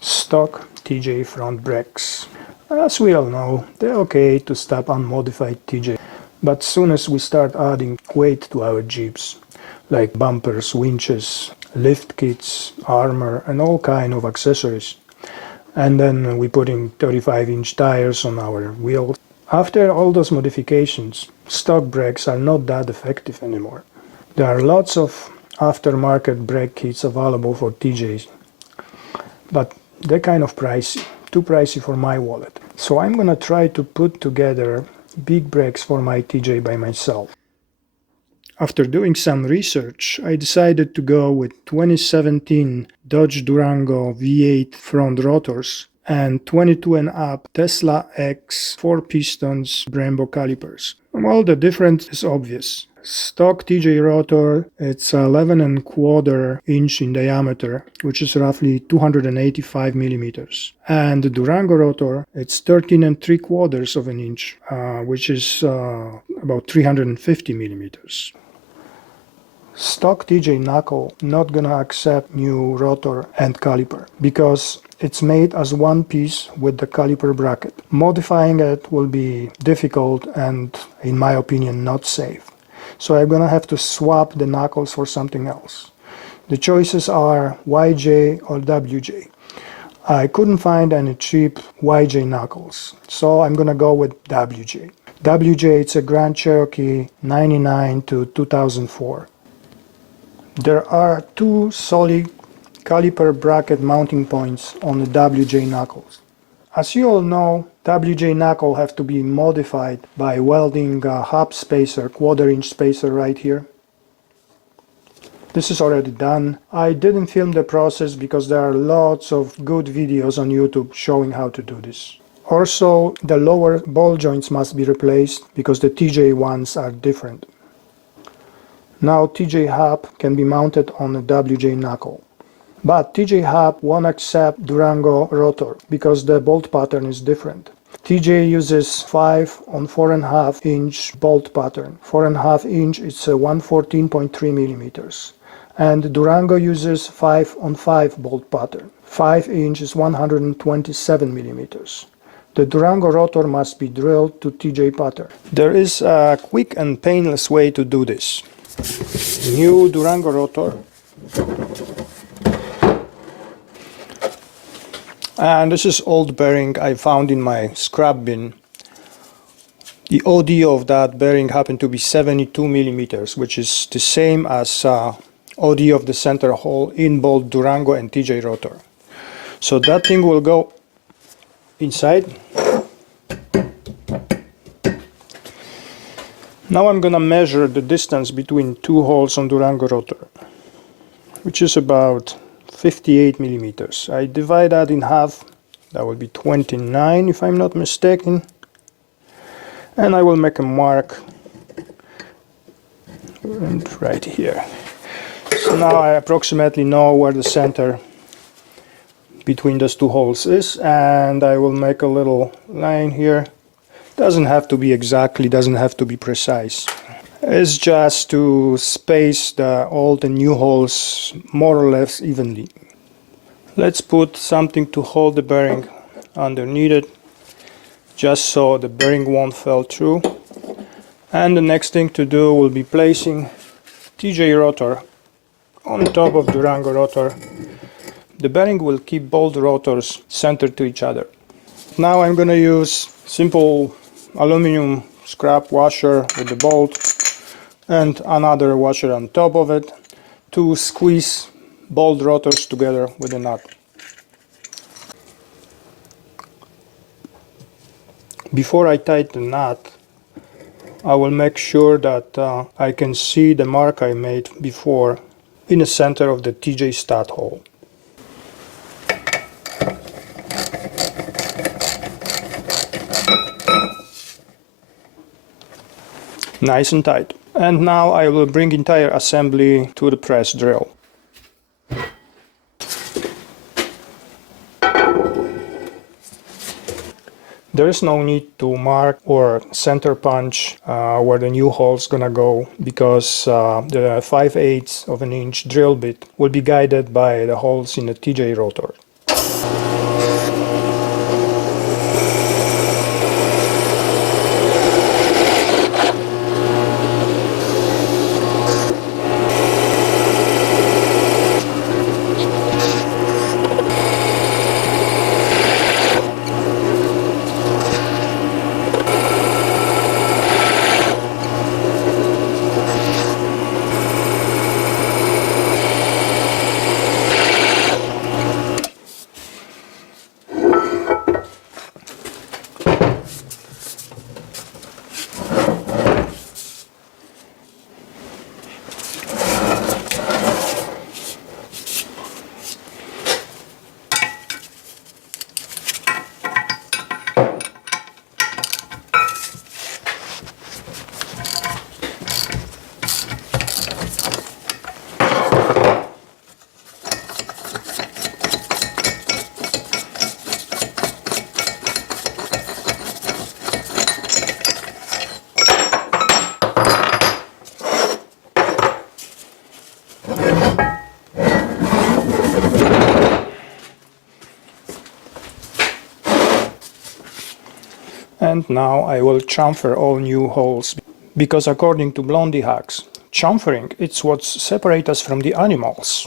Stock TJ front brakes. As we all know, they're okay to stop unmodified TJ, but soon as we start adding weight to our Jeeps, like bumpers, winches, lift kits, armor, and all kind of accessories, and then we put in 35-inch tires on our wheels, after all those modifications, stock brakes are not that effective anymore. There are lots of aftermarket brake kits available for TJs, but they're kind of pricey, too pricey for my wallet. So I'm gonna try to put together big brakes for my TJ by myself. After doing some research, I decided to go with 2017 Dodge Durango V8 front rotors and 22 and up Tesla X 4 pistons Brembo calipers. Well, the difference is obvious. Stock TJ rotor, it's 11 and quarter inch in diameter, which is roughly 285 millimeters. And the Durango rotor, it's 13 and 3/4 of an inch, which is about 350 millimeters. Stock TJ Knuckle not gonna accept new rotor and caliper because it's made as one piece with the caliper bracket. Modifying it will be difficult and, in my opinion, not safe. So I'm gonna have to swap the knuckles for something else. The choices are YJ or WJ. I couldn't find any cheap YJ knuckles, so I'm gonna go with WJ. WJ, it's a Grand Cherokee 99 to 2004. There are two solid caliper bracket mounting points on the WJ knuckles. As you all know, WJ knuckle have to be modified by welding a hub spacer, quarter-inch spacer right here. This is already done. I didn't film the process because there are lots of good videos on YouTube showing how to do this. Also, the lower ball joints must be replaced because the TJ ones are different. Now TJ hub can be mounted on a WJ knuckle. But TJ hub won't accept Durango rotor because the bolt pattern is different. TJ uses 5 on 4.5 inch bolt pattern. 4.5 inch is 114.3 millimeters. And Durango uses 5 on 5 bolt pattern. 5 inch is 127 millimeters. The Durango rotor must be drilled to TJ pattern. There is a quick and painless way to do this. New Durango rotor. And this is old bearing I found in my scrap bin. The OD of that bearing happened to be 72 millimeters, which is the same as OD of the center hole in both Durango and TJ rotor. So that thing will go inside. Now I'm gonna measure the distance between two holes on Durango rotor, which is about 58 millimeters. I divide that in half, that will be 29 if I'm not mistaken, and I will make a mark right here. So now I approximately know where the center between those two holes is, and I will make a little line here. Doesn't have to be exactly, doesn't have to be precise. It's just to space the old and new holes more or less evenly. Let's put something to hold the bearing underneath it, just so the bearing won't fall through. And the next thing to do will be placing TJ rotor on top of Durango rotor. The bearing will keep both rotors centered to each other. Now I'm gonna use simple aluminum scrap washer with the bolt and another washer on top of it to squeeze both rotors together with a nut. Before I tighten the nut, I will make sure that I can see the mark I made before in the center of the TJ stud hole. Nice and tight. And now I will bring entire assembly to the press drill. There is no need to mark or center punch where the new hole is gonna go, because the 5/8 of an inch drill bit will be guided by the holes in the TJ rotor. And now I will chamfer all new holes, because according to Blondie hacks, chamfering it's what separates us from the animals.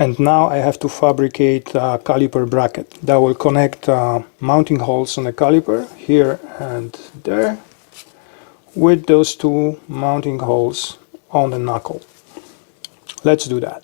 And now I have to fabricate a caliper bracket that will connect mounting holes on the caliper here and there with those two mounting holes on the knuckle. Let's do that.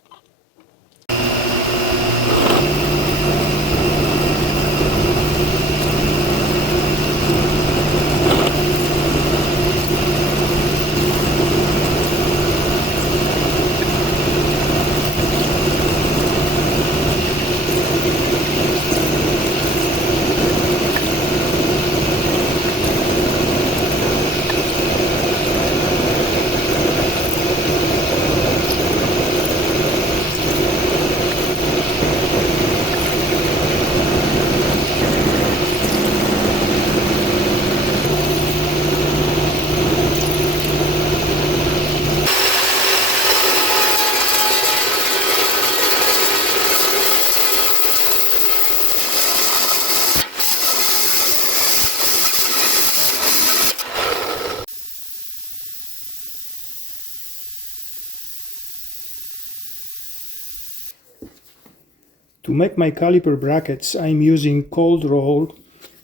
To make my caliper brackets, I'm using cold rolled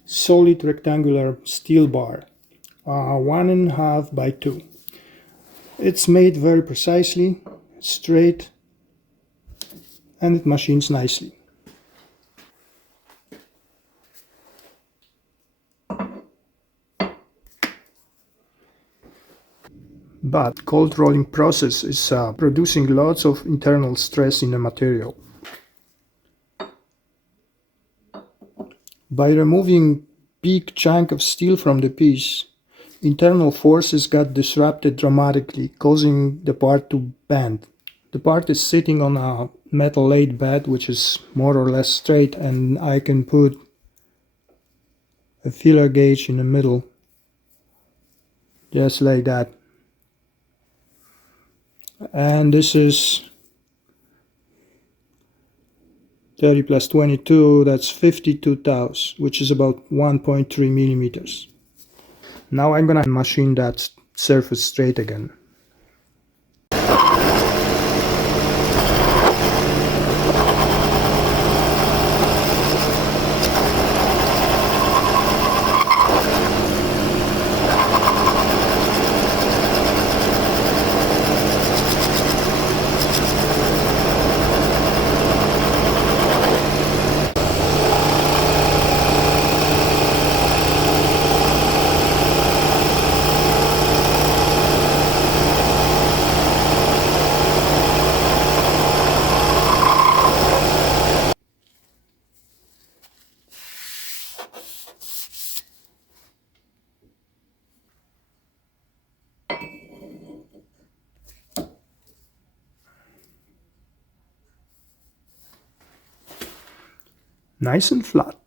solid rectangular steel bar, 1.5 by 2. It's made very precisely, straight, and it machines nicely. But cold rolling process is producing lots of internal stress in the material. By removing big chunk of steel from the piece, Internal forces got disrupted dramatically, causing the part to bend. The part is sitting on a metal lathe bed, which is more or less straight, and I can put a feeler gauge in the middle, just like that. And this is 30 plus 22, that's 52 thous, which is about 1.3 millimeters. Now I'm gonna machine that surface straight again. Nice and flat.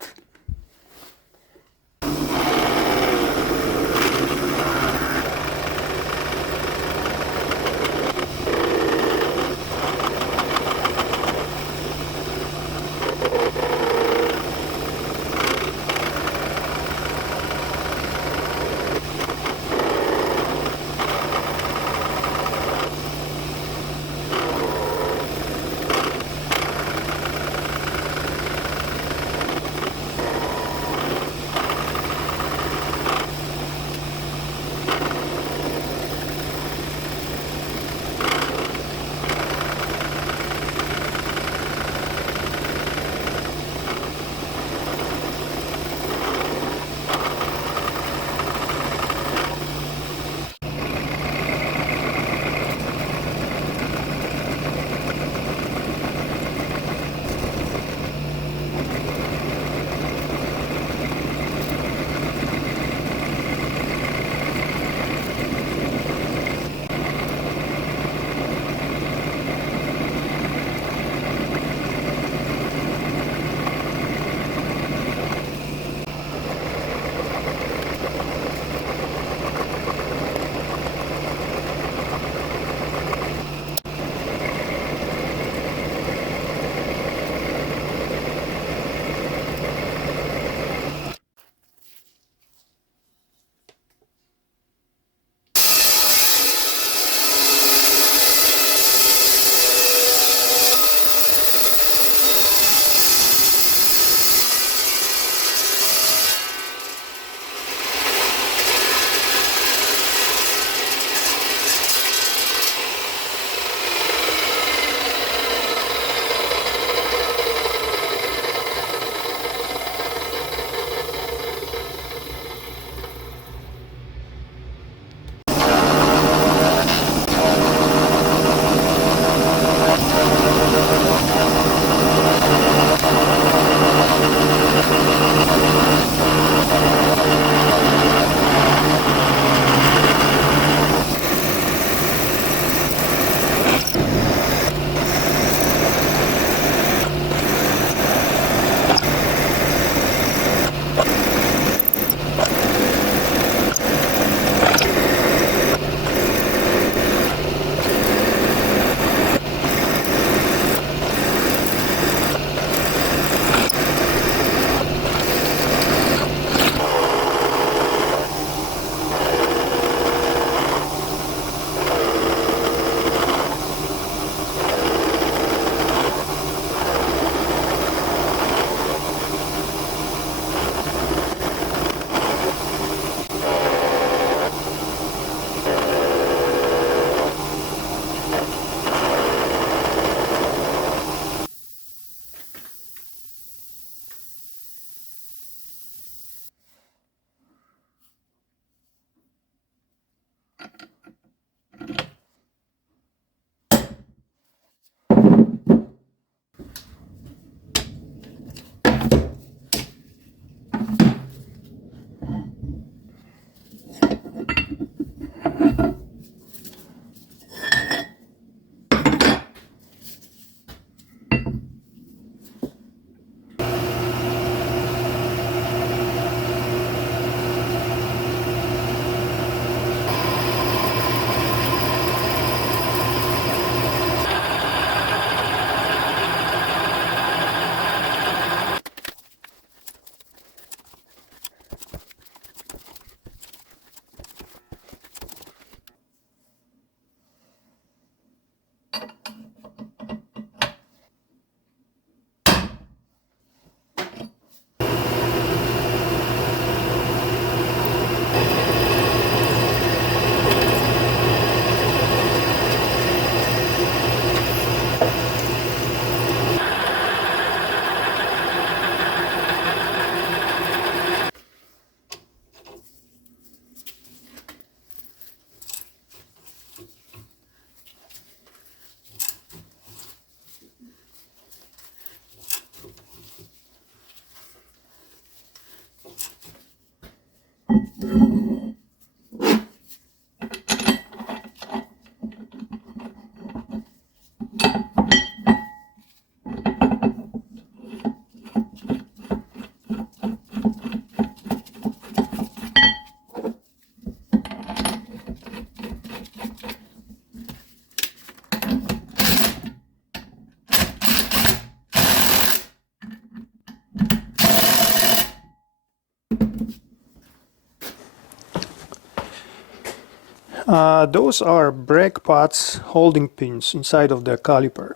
Those are brake pads holding pins inside of the caliper.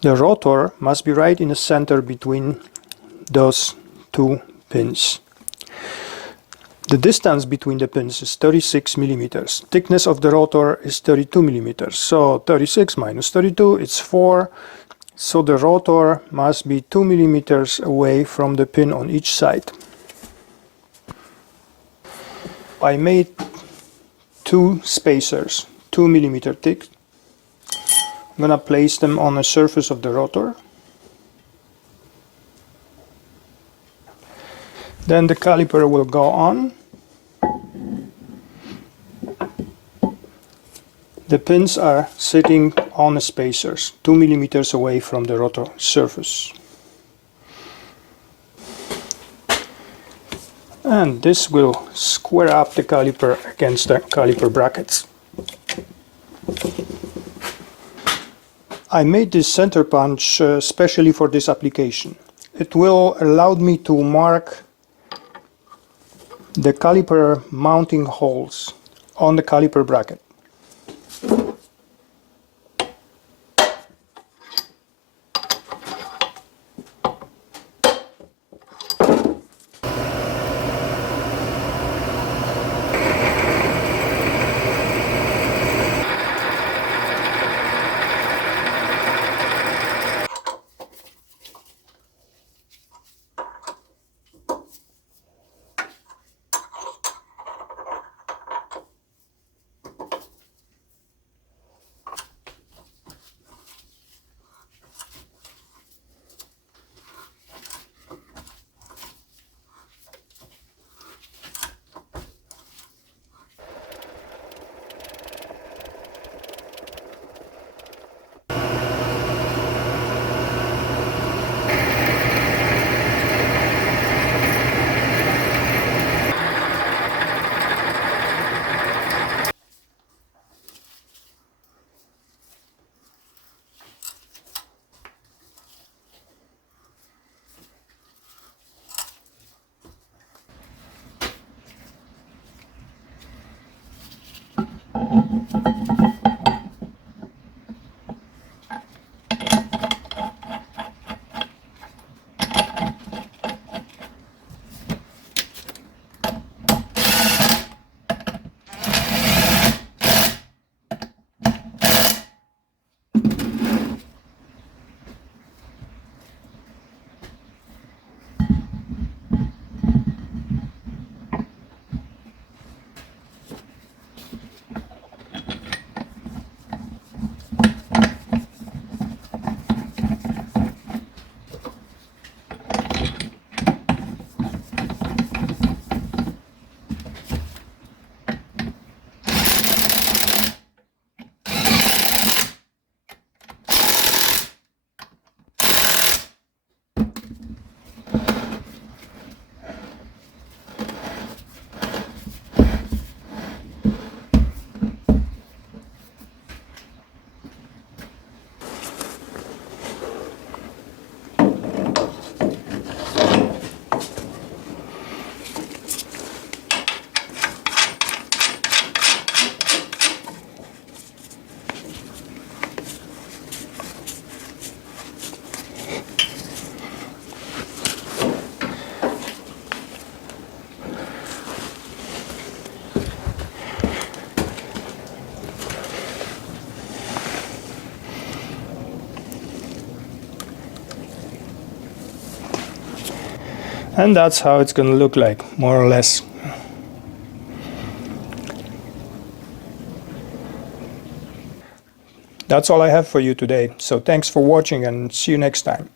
The rotor must be right in the center between those two pins. The distance between the pins is 36 millimeters. Thickness of the rotor is 32 millimeters. So 36 minus 32 is 4. So the rotor must be 2 millimeters away from the pin on each side. I made two spacers, 2 millimeter thick. I'm gonna place them on the surface of the rotor. Then the caliper will go on. The pins are sitting on the spacers, 2 millimeters away from the rotor surface. And this will square up the caliper against the caliper brackets. I made this center punch specially for this application. It will allow me to mark the caliper mounting holes on the caliper bracket. And that's how it's going to look like, more or less. That's all I have for you today. So thanks for watching and see you next time.